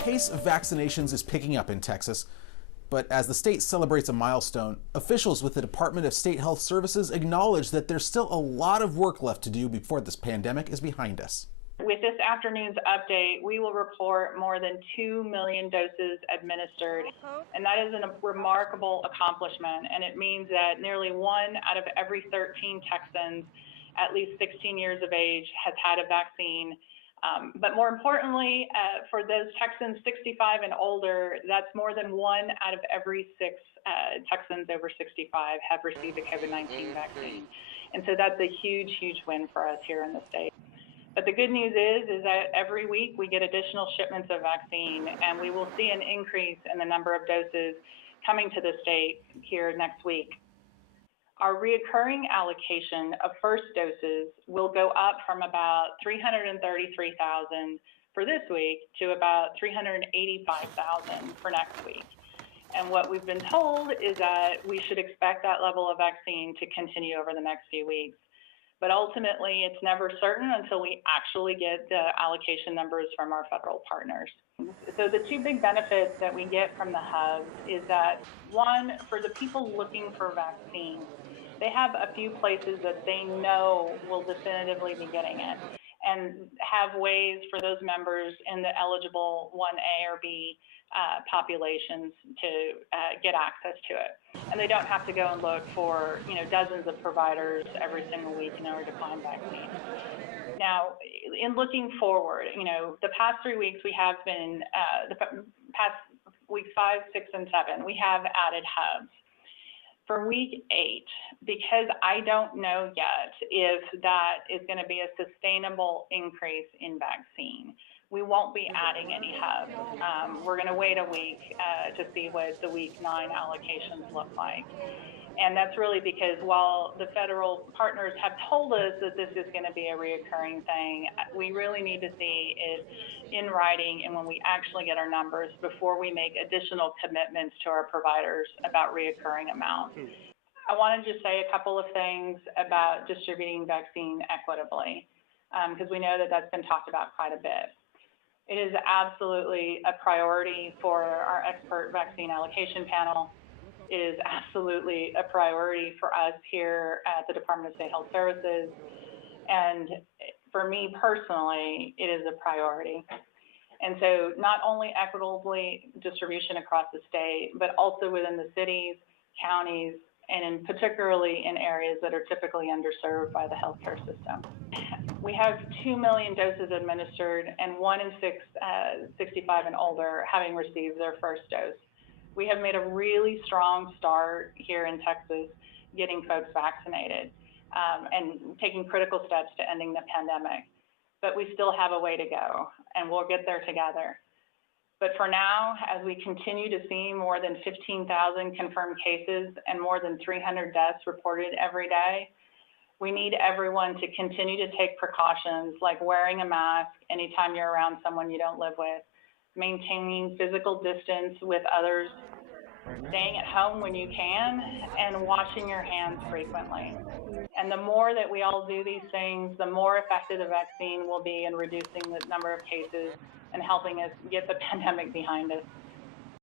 pace of vaccinations is picking up in Texas, but as the state celebrates a milestone, officials with the Department of State Health Services acknowledge that there's still a lot of work left to do before this pandemic is behind us. With this afternoon's update, we will report more than 2 million doses administered, and that is a remarkable accomplishment, and it means that nearly 1 out of every 13 Texans at least 16 years of age has had a vaccine. But more importantly, for those Texans 65 and older, that's more than 1 out of every 6 Texans over 65 have received a COVID-19 vaccine. And so that's a huge, huge win for us here in the state. But the good news is that every week we get additional shipments of vaccine, and we will see an increase in the number of doses coming to the state here next week. Our reoccurring allocation of first doses will go up from about 333,000 for this week to about 385,000 for next week. And what we've been told is that we should expect that level of vaccine to continue over the next few weeks. But ultimately, it's never certain until we actually get the allocation numbers from our federal partners. So the two big benefits that we get from the hub is that, one, for the people looking for vaccine, they have a few places that they know will definitively be getting it and have ways for those members in the eligible 1A or B populations to get access to it. And they don't have to go and look for, dozens of providers every single week in order to find vaccines. Now, in looking forward, the past 3 weeks we have been, the past weeks 5, 6, and 7, we have added hubs. For week 8, because I don't know yet if that is going to be a sustainable increase in vaccine, we won't be adding any hubs. We're going to wait a week to see what the week 9 allocations look like. And that's really because while the federal partners have told us that this is going to be a reoccurring thing, we really need to see it in writing and when we actually get our numbers before we make additional commitments to our providers about reoccurring amounts. I want to just say a couple of things about distributing vaccine equitably, because we know that that's been talked about quite a bit. It is absolutely a priority for our expert vaccine allocation panel. It is absolutely a priority for us here at the Department of State Health Services. And for me personally, it is a priority. And so not only equitably distribution across the state, but also within the cities, counties, and particularly in areas that are typically underserved by the healthcare system. We have 2 million doses administered and 1 in 6 65 and older having received their first dose. We have made a really strong start here in Texas getting folks vaccinated and taking critical steps to ending the pandemic. But we still have a way to go, and we'll get there together. But for now, as we continue to see more than 15,000 confirmed cases and more than 300 deaths reported every day, we need everyone to continue to take precautions like wearing a mask anytime you're around someone you don't live with, maintaining physical distance with others, staying at home when you can, and washing your hands frequently. And the more that we all do these things, the more effective the vaccine will be in reducing the number of cases and helping us get the pandemic behind us.